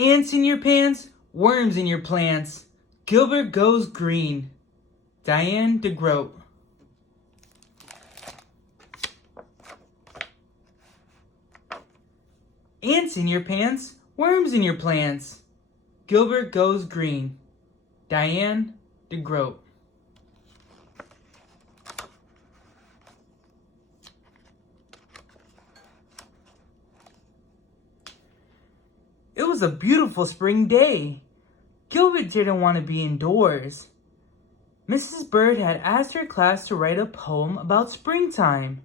Ants in your pants, worms in your plants. Gilbert goes green. Diane deGroat. Ants in your pants, worms in your plants. Gilbert goes green. Diane deGroat. It was a beautiful spring day. Gilbert didn't want to be indoors. Mrs. Bird had asked her class to write a poem about springtime,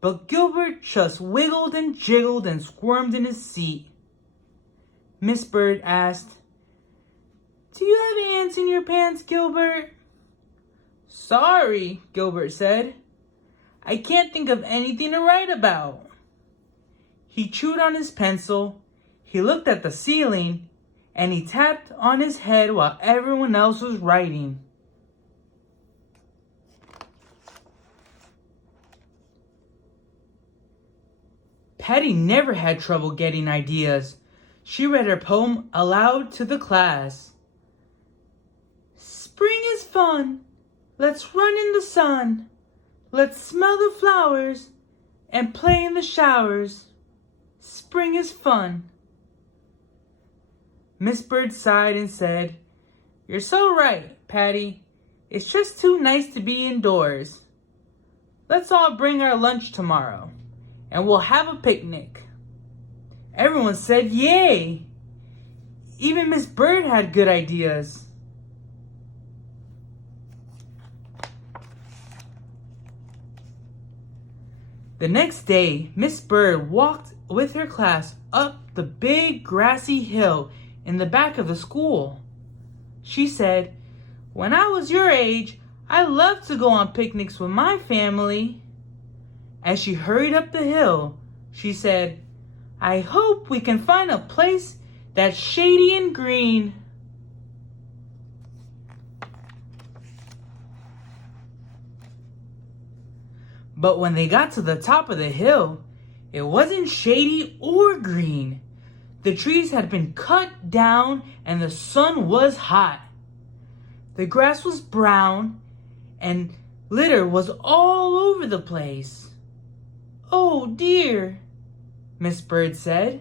but Gilbert just wiggled and jiggled and squirmed in his seat. Miss Bird asked, "Do you have ants in your pants, Gilbert?" "Sorry," Gilbert said. "I can't think of anything to write about." He chewed on his pencil, he looked at the ceiling, and he tapped on his head while everyone else was writing. Patty never had trouble getting ideas. She read her poem aloud to the class. "Spring is fun. Let's run in the sun. Let's smell the flowers and play in the showers. Spring is fun." Miss Bird sighed and said, "You're so right, Patty. It's just too nice to be indoors. Let's all bring our lunch tomorrow, and we'll have a picnic." Everyone said yay. Even Miss Bird had good ideas. The next day, Miss Bird walked with her class up the big grassy hill in the back of the school. She said, "When I was your age, I loved to go on picnics with my family." As she hurried up the hill, she said, "I hope we can find a place that's shady and green." But when they got to the top of the hill, it wasn't shady or green. The trees had been cut down and the sun was hot. The grass was brown and litter was all over the place. "Oh dear," Miss Bird said.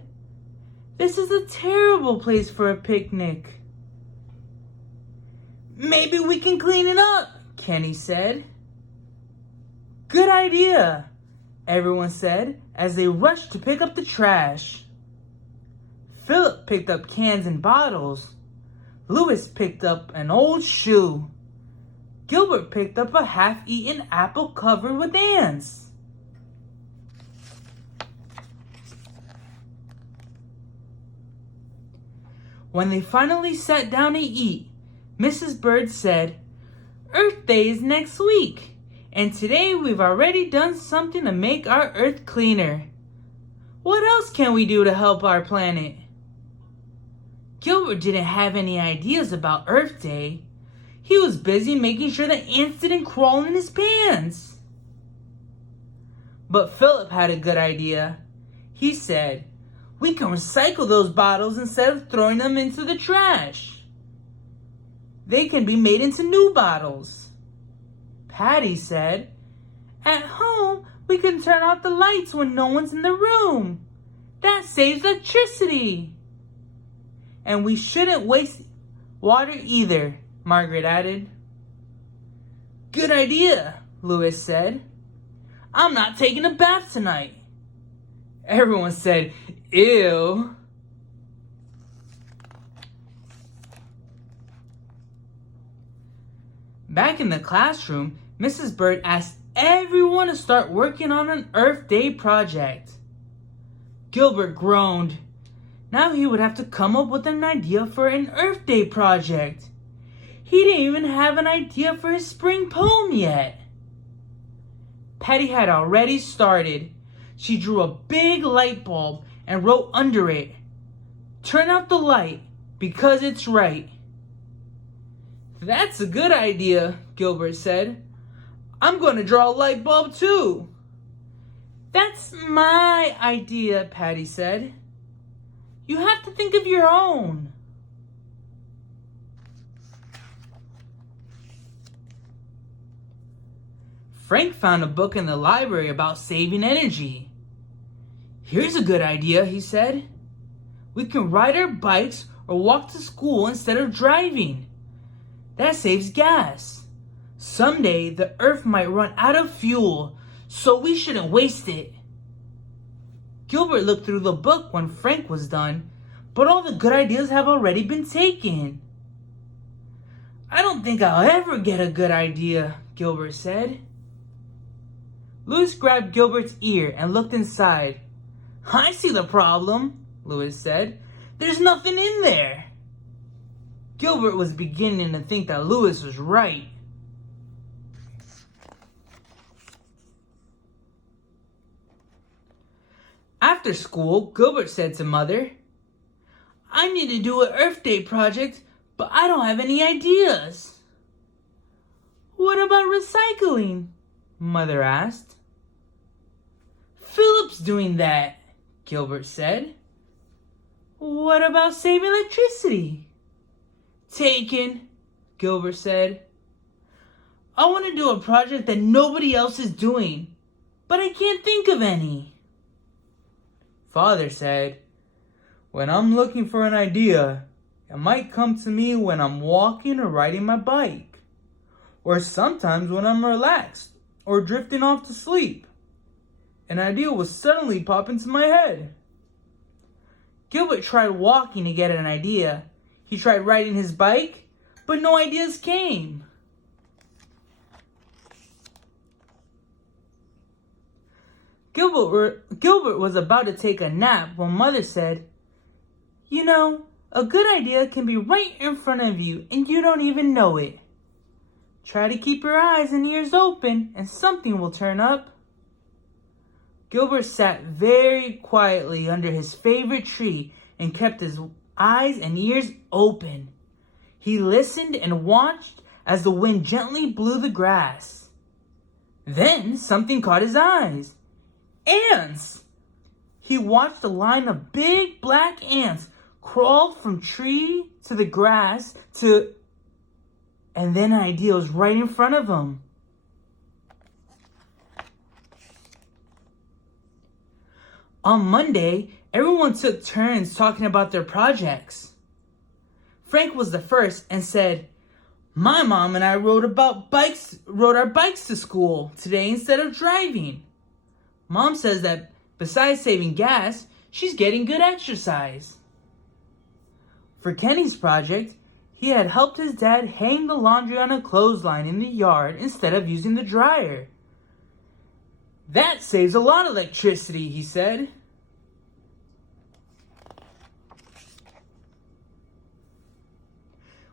"This is a terrible place for a picnic." "Maybe we can clean it up," Kenny said. "Good idea," everyone said as they rushed to pick up the trash. Philip picked up cans and bottles. Louis picked up an old shoe. Gilbert picked up a half-eaten apple covered with ants. When they finally sat down to eat, Mrs. Bird said, "Earth Day is next week, and today we've already done something to make our Earth cleaner. What else can we do to help our planet?" Gilbert didn't have any ideas about Earth Day. He was busy making sure the ants didn't crawl in his pants. But Philip had a good idea. He said, "We can recycle those bottles instead of throwing them into the trash. They can be made into new bottles." Patty said, "At home, we can turn off the lights when no one's in the room. That saves electricity." "And we shouldn't waste water either," Margaret added. "Good idea," Louis said. "I'm not taking a bath tonight." Everyone said, "Ew." Back in the classroom, Mrs. Bird asked everyone to start working on an Earth Day project. Gilbert groaned. Now he would have to come up with an idea for an Earth Day project. He didn't even have an idea for his spring poem yet. Patty had already started. She drew a big light bulb and wrote under it, "Turn out the light because it's right." "That's a good idea," Gilbert said. "I'm going to draw a light bulb too." "That's my idea," Patty said. You have to think of your own. Frank found a book in the library about saving energy. Here's a good idea, he said. We can ride our bikes or walk to school instead of driving. That saves gas. Someday the earth might run out of fuel, so we shouldn't waste it. Gilbert looked through the book when Frank was done, but all the good ideas have already been taken. I don't think I'll ever get a good idea, Gilbert said. Louis grabbed Gilbert's ear and looked inside. I see the problem, Louis said. There's nothing in there. Gilbert was beginning to think that Louis was right. After school, Gilbert said to Mother, I need to do an Earth Day project, but I don't have any ideas. What about recycling? Mother asked. Philip's doing that, Gilbert said. What about saving electricity? Taken, Gilbert said. I want to do a project that nobody else is doing, but I can't think of any. Father said, when I'm looking for an idea, it might come to me when I'm walking or riding my bike, or sometimes when I'm relaxed or drifting off to sleep. An idea will suddenly pop into my head. Gilbert tried walking to get an idea. He tried riding his bike, but no ideas came. Gilbert was about to take a nap when Mother said, You know, a good idea can be right in front of you and you don't even know it. Try to keep your eyes and ears open and something will turn up. Gilbert sat very quietly under his favorite tree and kept his eyes and ears open. He listened and watched as the wind gently blew the grass. Then something caught his eyes. Ants! He watched a line of big black ants crawl from tree to the grass and then an idea was right in front of him. On Monday, everyone took turns talking about their projects. Frank was the first and said, My mom and I rode our bikes to school today instead of driving. Mom says that besides saving gas, she's getting good exercise. For Kenny's project, he had helped his dad hang the laundry on a clothesline in the yard instead of using the dryer. That saves a lot of electricity, he said.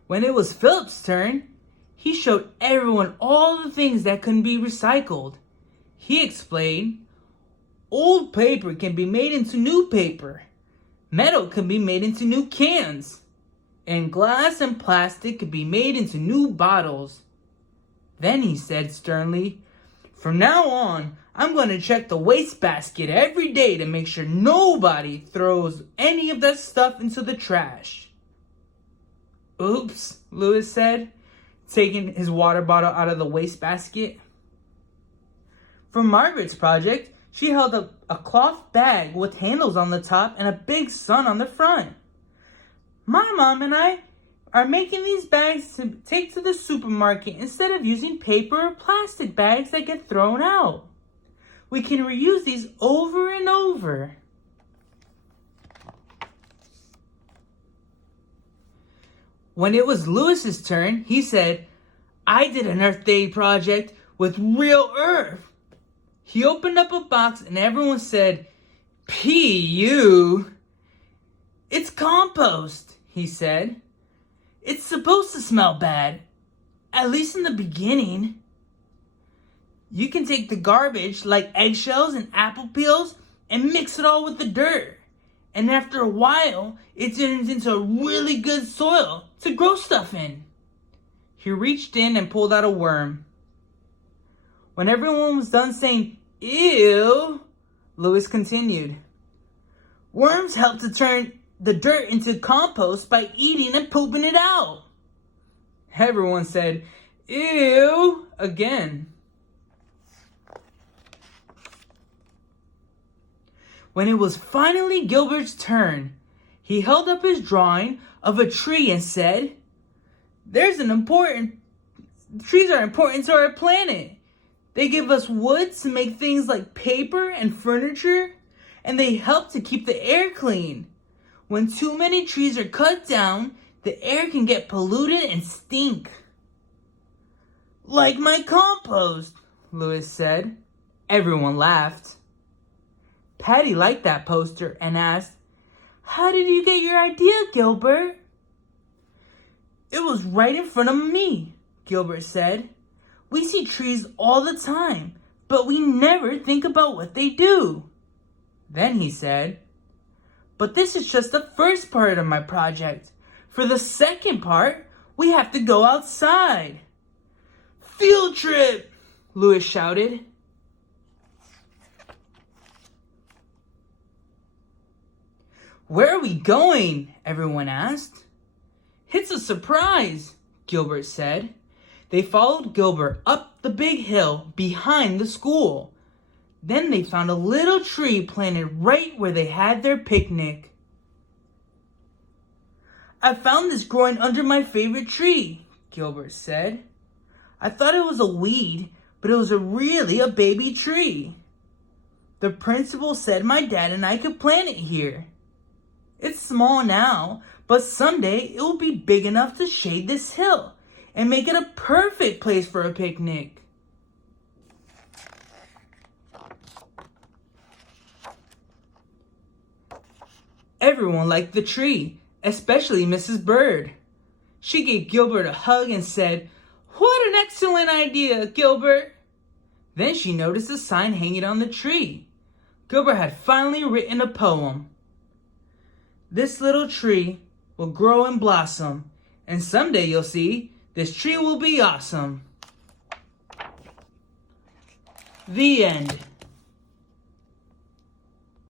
When it was Philip's turn, he showed everyone all the things that couldn't be recycled. He explained, Old paper can be made into new paper. Metal can be made into new cans. And glass and plastic can be made into new bottles. Then he said sternly, From now on, I'm going to check the wastebasket every day to make sure nobody throws any of that stuff into the trash. Oops, Louis said, taking his water bottle out of the wastebasket. For Margaret's project, she held up a cloth bag with handles on the top and a big sun on the front. My mom and I are making these bags to take to the supermarket instead of using paper or plastic bags that get thrown out. We can reuse these over and over. When it was Louis's turn, he said, I did an Earth Day project with real earth. He opened up a box and everyone said, P.U. It's compost, he said. It's supposed to smell bad, at least in the beginning. You can take the garbage like eggshells and apple peels and mix it all with the dirt. And after a while, it turns into really good soil to grow stuff in. He reached in and pulled out a worm. When everyone was done saying, ew, Louis continued. Worms help to turn the dirt into compost by eating and pooping it out. Everyone said, "Ew," again. When it was finally Gilbert's turn, he held up his drawing of a tree and said, trees are important to our planet. They give us wood to make things like paper and furniture, and they help to keep the air clean. When too many trees are cut down, the air can get polluted and stink. "Like my compost," Louis said. Everyone laughed. Patty liked that poster and asked, "How did you get your idea, Gilbert?" "It was right in front of me," Gilbert said. "We see trees all the time, but we never think about what they do." Then he said, "But this is just the first part of my project. For the second part, we have to go outside." "Field trip!" Louis shouted. "Where are we going?" everyone asked. "It's a surprise," Gilbert said. They followed Gilbert up the big hill behind the school. Then they found a little tree planted right where they had their picnic. "I found this growing under my favorite tree," Gilbert said. "I thought it was a weed, but it was really a baby tree. The principal said my dad and I could plant it here. It's small now, but someday it will be big enough to shade this hill and make it a perfect place for a picnic." Everyone liked the tree, especially Mrs. Bird. She gave Gilbert a hug and said, "What an excellent idea, Gilbert." Then she noticed a sign hanging on the tree. Gilbert had finally written a poem. "This little tree will grow and blossom, and someday you'll see this tree will be awesome." The end.